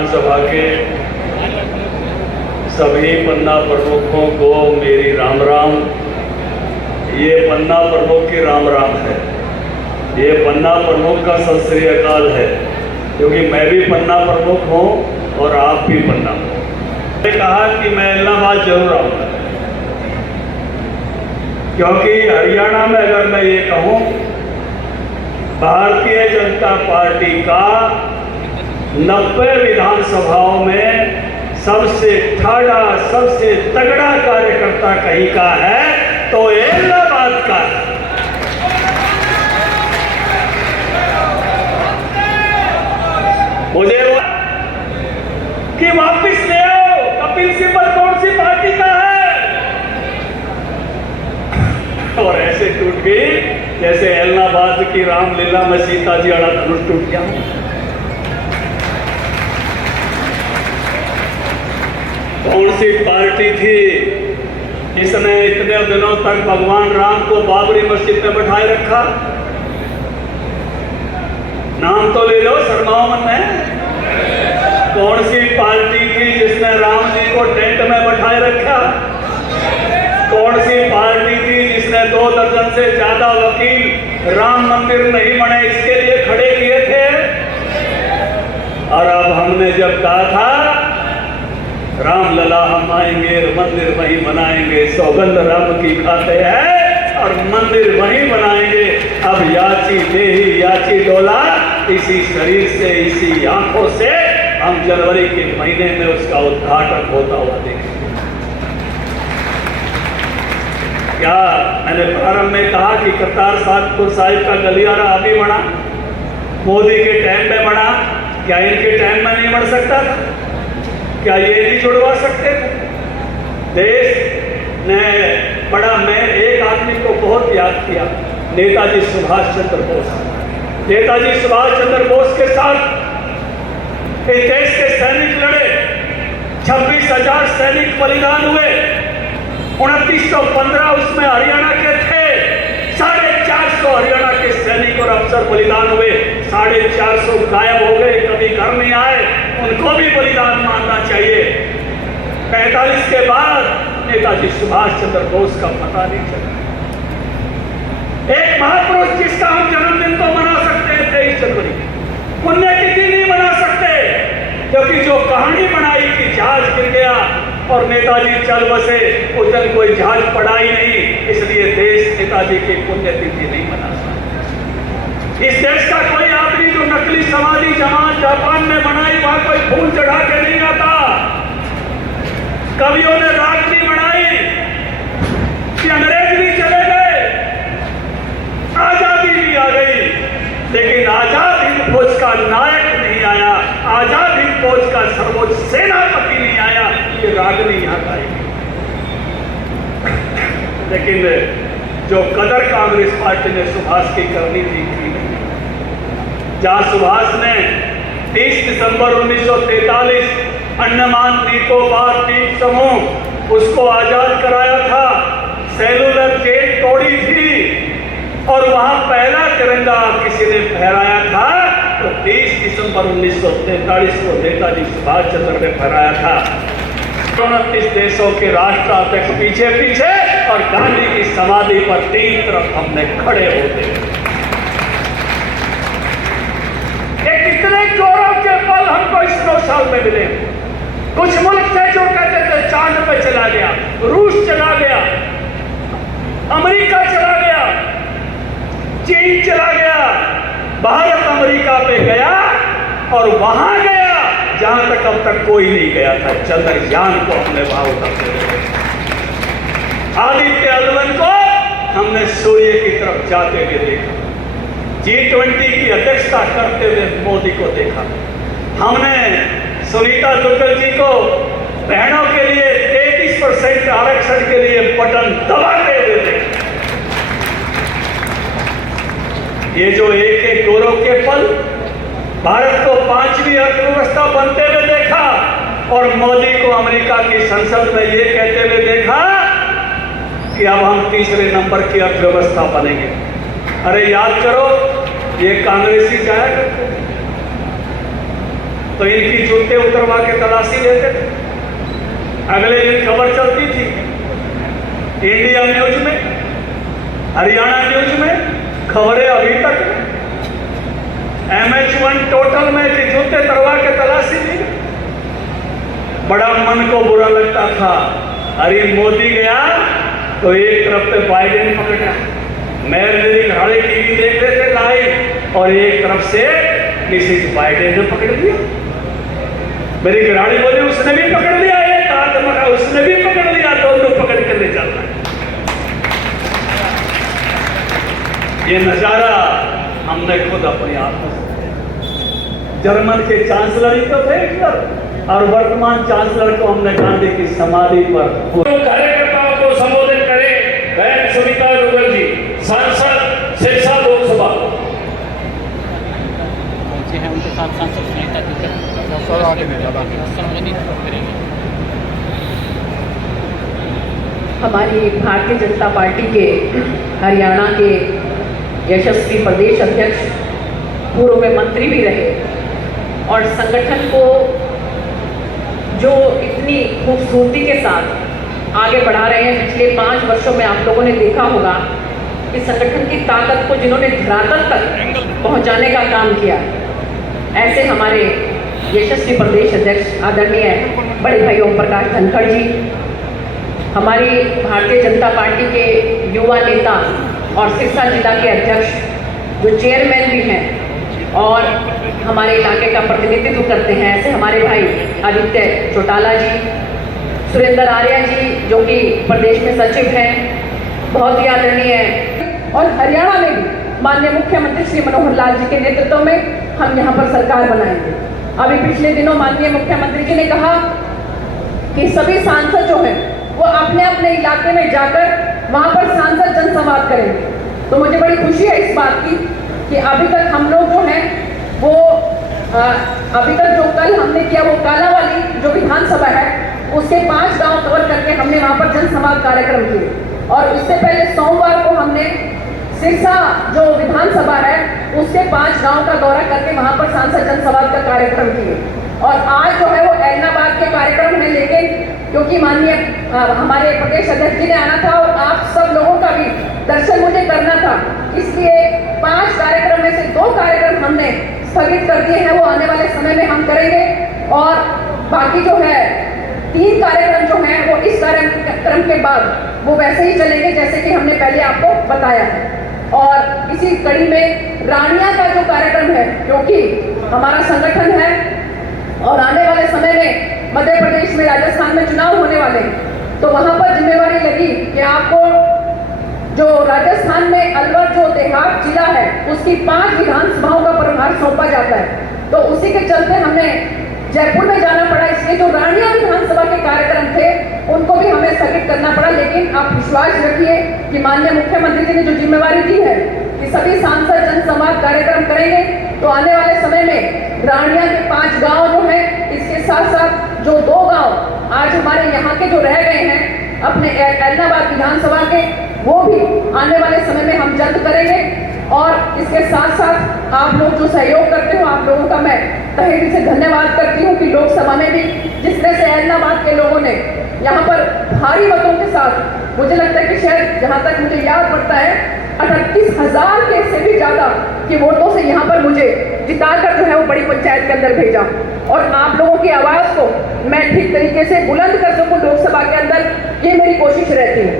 विधानसभा के सभी पन्ना प्रमुखों को मेरी राम राम। ये पन्ना प्रमुख की राम राम है, ये पन्ना प्रमुख का सत श्री अकाल है, क्योंकि मैं भी पन्ना प्रमुख हूँ और आप भी पन्ना। मैंने कहा कि मैं इलाहाबाद जरूर आऊँगा, क्योंकि हरियाणा में अगर मैं ये कहूँ, भारतीय जनता पार्टी का 90 विधानसभाओं में सबसे ठाड़ा, सबसे तगड़ा कार्यकर्ता कहीं का है तो इलाहाबाद का है। मुझे कि वापिस ले आओ, कपिल सिब्बल कौन सी पार्टी का है? और ऐसे टूट गई जैसे इलाहाबाद की रामलीला में सीता जी अड़ा धनुष टूट गया। कौन सी पार्टी थी जिसने इतने दिनों तक भगवान राम को बाबरी मस्जिद में बैठाए रखा? नाम तो ले लो, शर्माओ मत में। कौन सी पार्टी थी जिसने राम जी को टेंट में बैठाए रखा? कौन सी पार्टी थी जिसने 2 दर्जन से ज्यादा वकील राम मंदिर नहीं बने इसके लिए खड़े किए थे? और अब हमने जब कहा था राम लला हम आएंगे, मंदिर वहीं बनाएंगे, सौगंध राम की खाते हैं और मंदिर वहीं बनाएंगे। अब याची देही याची डोला, इसी शरीर से, इसी आंखों से हम जनवरी के महीने में उसका उद्घाटन होता हुआ देखेंगे। क्या मैंने प्रारंभ में कहा कि करतारपुर साहिब का गलियारा अभी बना, मोदी के टाइम में बना, क्या इनके टाइम में नहीं बन सकता था? क्या ये नहीं जुड़वा सकते थे? देश ने बड़ा, मैं एक आदमी को बहुत याद किया, नेताजी सुभाष चंद्र बोस। नेताजी सुभाष चंद्र बोस के साथ इस देश के सैनिक लड़े, 26,000 सैनिक बलिदान हुए, 2915 उसमें हरियाणा के थे, 450 हरियाणा के सैनिक और अफसर बलिदान हुए, 450 गायब हो गए, कभी घर नहीं आए, उनको भी बलिदान मानना चाहिए। 45 के बाद नेताजी सुभाष चंद्र बोस का पता नहीं चला। एक महापुरुष जिसका हम जन्मदिन तो मना सकते हैं 23 जनवरी, पुण्यतिथि नहीं मना सकते, क्योंकि जो कहानी बनाई कि जहाज गिर गया और नेताजी चल बसे, उस दिन कोई जहाज पड़ा ही नहीं, इसलिए देश नेताजी की पुण्यतिथि नहीं मना सकता। इस देश का कोई आदमी जो नकली समाधि जहां जापान में बनाई, वहां कोई फूल चढ़ा के नहीं आता। कवियों ने रागनी बनाई कि अंग्रेज भी चले गए, आजादी भी आ गई, लेकिन आजाद हिंद फौज का नायक नहीं आया, आजाद हिंद फौज का सर्वोच्च सेनापति नहीं आया। ये रागनी यहाँ गाएगी। लेकिन जो कदर कांग्रेस पार्टी ने सुभाष की करनी थी की नहीं। जहां सुभाष ने 30 दिसंबर 1943 अंडमान निकोबार द्वीप समूह उसको आजाद कराया था, सेलुलर जेल तोड़ी थी और वहां पहला तिरंगा किसी ने फहराया था तो 30 दिसंबर 1943 को नेताजी सुभाष चंद्र ने फहराया था। 29 देशों के राष्ट्राध्यक्ष पीछे पीछे और गांधी की समाधि पर 3 तरफ हमने खड़े होते। कितने गौरव के पल हमको इस 9 साल में मिले। कुछ मुल्क थे जो कहते थे चांद पे चला गया, रूस चला गया, अमेरिका चला गया, चीन चला गया, भारत अमेरिका पे गया और वहां गया जहां तक अब तक कोई नहीं गया था। चंद्रयान को हमने वहां उतारे, आदित्य अल्वन को हमने सूर्य की तरफ जाते हुए देखा, G20 की अध्यक्षता करते हुए मोदी को देखा, हमने सुनीता दुग्गल जी को बहनों के लिए 33% आरक्षण के लिए बटन दबाते हुए देखा। ये जो एक एक गौरव के पल, भारत को 5वीं अर्थव्यवस्था बनते हुए देखा और मोदी को अमेरिका की संसद में ये कहते हुए देखा कि अब हम 3रे नंबर की अर्थव्यवस्था बनेंगे। अरे याद करो, ये कांग्रेसी जाया करते, तो इनकी जूते उतरवा के तलाशी लेते थे। अगले दिन खबर चलती थी इंडिया न्यूज में, हरियाणा न्यूज में, खबरें अभी तक MH1 टोटल में कि जूते तरवा के तलाशी ली। बड़ा मन को बुरा लगता था। अरे मोदी गया तो एक तरफ से बाइडेन पकड़ा, मैं मेरी घराड़ी टीवी देख रहे थे लाइव, और एक तरफ से मिसेज बाइडेन ने पकड़ लिया। मेरी घराड़ी बोली उसने भी पकड़ लिया, एक हाथ पकड़ा उसने भी पकड़ लिया, दोनों पकड़ कर ले चल रहे। ये नजारा हमने खुद अपनी आंखों से, जर्मन के चांसलर ही तो थे हिटलर, और वर्तमान चांसलर को हमने गांधी की समाधि पर कार्यकर्ताओं को संबोधित करें बहन सुनीता दुग्गल जी, सांसद सिरसा लोकसभा। उनके साथ सांसद सुनीता दुग्गल करेंगे। हमारी भारतीय जनता पार्टी के हरियाणा के यशस्वी प्रदेश अध्यक्ष, पूर्व में मंत्री भी रहे, और संगठन को जो इतनी खूबसूरती के साथ आगे बढ़ा रहे हैं। पिछले 5 वर्षों में आप लोगों ने देखा होगा कि संगठन की ताकत को जिन्होंने धरातल तक पहुंचाने का काम किया, ऐसे हमारे यशस्वी प्रदेश अध्यक्ष आदरणीय बड़े भाई ओम प्रकाश धनखड़ जी, हमारी भारतीय जनता पार्टी के युवा नेता और सिरसा जिला के अध्यक्ष जो चेयरमैन भी हैं और हमारे इलाके का प्रतिनिधित्व करते हैं, ऐसे हमारे भाई आदित्य चौटाला जी, सुरेंद्र आर्या जी जो कि प्रदेश में सचिव हैं, बहुत ही आदरणीय है। और हरियाणा में भी माननीय मुख्यमंत्री श्री मनोहर लाल जी के नेतृत्व में हम यहाँ पर सरकार बनाएंगे। अभी पिछले दिनों माननीय मुख्यमंत्री जी ने कहा कि सभी सांसद जो हैं वो अपने अपने इलाके में जाकर वहाँ पर सांसद जनसंवाद करेंगे। तो मुझे बड़ी खुशी है इस बात की कि अभी तक हम लोग जो हैं वो अभी तक जो कल हमने किया वो कालावाली जो विधानसभा है उसके 5 गांव कवर करके हमने वहाँ पर जनसंवाद कार्यक्रम किए, और इससे पहले सोमवार को हमने सिरसा जो विधानसभा है उसके 5 गांव का दौरा करके वहाँ पर सांसद जनसंवाद का कार्यक्रम किए, और आज जो है वो ऐलनाबाद के कार्यक्रम में, लेकिन क्योंकि माननीय हमारे प्रदेश अध्यक्ष जी ने आना था और आप सब लोगों का भी दर्शन मुझे करना था, इसलिए 5 कार्यक्रम में से 2 कार्यक्रम हमने स्थगित कर दिए हैं, वो आने वाले समय में हम करेंगे। और बाकी जो है 3 कार्यक्रम जो हैं वो इस कार्यक्रम के बाद वो वैसे ही चलेंगे जैसे कि हमने पहले आपको बताया है। और इसी कड़ी में रानिया का जो कार्यक्रम है, क्योंकि हमारा संगठन है और आने वाले समय में मध्य प्रदेश में, राजस्थान में चुनाव होने वाले हैं, तो वहां पर जिम्मेवारी लगी कि आपको जो राजस्थान में अलवर जो देहात जिला है उसकी 5 विधानसभाओं का प्रभार सौंपा जाता है। तो उसी के चलते हमने जयपुर में जाना पड़ा, इसलिए जो रानिया विधानसभा के कार्यक्रम थे उनको भी हमें स्थगित करना पड़ा। लेकिन आप विश्वास रखिए कि माननीय मुख्यमंत्री जी ने जो जिम्मेवारी दी है कि सभी सांसद जनसंवाद कार्यक्रम करेंगे, तो आने वाले समय में रानिया के 5 गांव जो हैं, इसके साथ साथ जो 2 गांव आज हमारे यहाँ के जो रह गए हैं अपने ऐलनाबाद विधानसभा के, वो भी आने वाले समय में हम जल्द करेंगे। और इसके साथ साथ आप लोग जो सहयोग करते हो, आप लोगों का मैं तहे दिल से धन्यवाद करती हूँ कि लोकसभा में भी जिस तरह से ऐलनाबाद के लोगों ने यहाँ पर भारी मतों के साथ, मुझे लगता है कि शायद जहाँ तक मुझे याद पड़ता है 38,000 के से भी ज्यादा के वोटों से यहाँ पर मुझे जिताकर जो है वो बड़ी पंचायत के अंदर भेजा, और आप लोगों की आवाज को मैं ठीक तरीके से बुलंद कर सकूं लोकसभा के अंदर, ये मेरी कोशिश रहती है।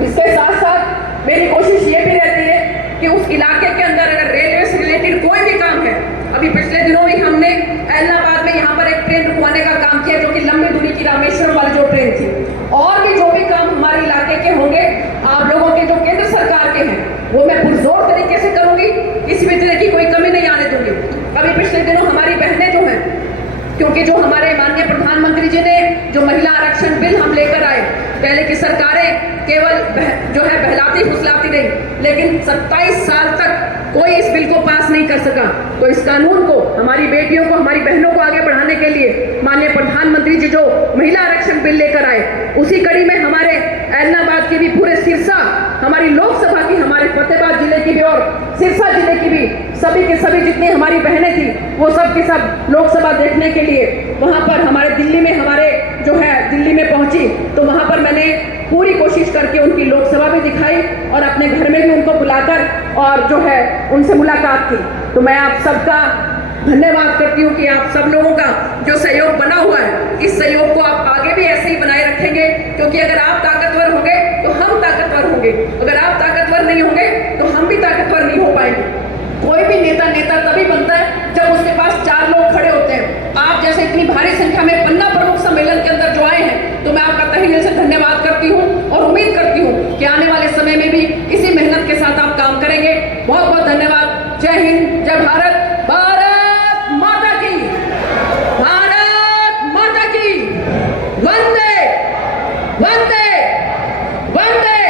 इसके साथ साथ मेरी कोशिश ये भी रहती है कि उस इलाके के अंदर अगर रेलवे से रिलेटेड कोई भी काम है, अभी पिछले दिनों भी हमने ऐलनाबाद में यहाँ पर एक ट्रेन रुकवाने का काम किया जो कि लंबी दूरी की रामेश्वरम वाली जो ट्रेन थी, और भी जो भी काम हमारे इलाके के होंगे, आप लोगों के जो केंद्र सरकार के हैं, वो मैं पुरजोर तरीके से करूंगी, किसी भी तरह की कोई कमी नहीं आने दूंगी। अभी पिछले दिनों हमारी बहनें जो हैं, क्योंकि जो हमारे माननीय प्रधानमंत्री जी ने जो महिला आरक्षण बिल हम लेकर आए, पहले की सरकारें केवल जो है बहलाती फुसलाती रही, लेकिन 27 साल तक कोई इस बिल को पास नहीं कर सका। तो इस कानून को, हमारी बेटियों को, हमारी बहनों को आगे बढ़ाने के लिए माननीय प्रधानमंत्री जी जो महिला आरक्षण बिल लेकर आए, उसी कड़ी में हमारे ऐलनाबाद की भी, पूरे सिरसा, हमारी लोकसभा की, हमारे फतेहाबाद जिले की भी और सिरसा जिले की भी सभी के सभी जितनी हमारी बहनें थी वो सब की सब लोकसभा देखने के लिए वहाँ पर हमारे दिल्ली में दिल्ली में पहुंची। तो वहाँ पर मैंने पूरी कोशिश करके उनकी लोकसभा भी दिखाई और अपने घर में भी उनको बुलाकर और उनसे मुलाकात की। तो मैं आप सबका धन्यवाद करती हूँ कि आप सब लोगों का जो सहयोग बना हुआ है, इस सहयोग को आप आगे भी ऐसे ही बनाए रखेंगे, क्योंकि अगर आप ताकतवर होंगे तो हम ताकतवर होंगे, अगर आप ताकतवर नहीं होंगे तो हम भी ताकतवर नहीं हो पाएंगे। कोई भी नेता तभी बनता है जब उसके पास 4 लोग खड़े होते हैं। आप जैसे इतनी भारी संख्या में पन्ना प्रमुख सम्मेलन के अंदर जो आए हैं, तो मैं आपका तहे दिल से धन्यवाद करती हूँ और उम्मीद करती हूँ कि आने वाले समय में भी इसी मेहनत के साथ आप काम करेंगे। बहुत बहुत धन्यवाद। जय हिंद, जय भारत। भारत माता की, भारत माता की। वंदे वंदे वंदे।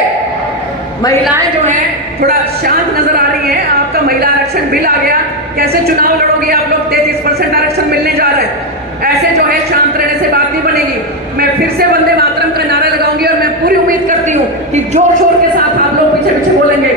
महिलाएं जो हैं थोड़ा शांत नजर आ रही हैं। आपका महिला आरक्षण बिल आ गया, कैसे चुनाव लड़ोगे आप लोग? 33% आरक्षण मिलने जा रहा है। ऐसे जो है शांत रहने से बात नहीं बनेगी। मैं फिर से वंदे मातरम का नारा लगाऊंगी और मैं पूरी उम्मीद करती हूँ कि जोर शोर के साथ आप लोग पीछे पीछे बोलेंगे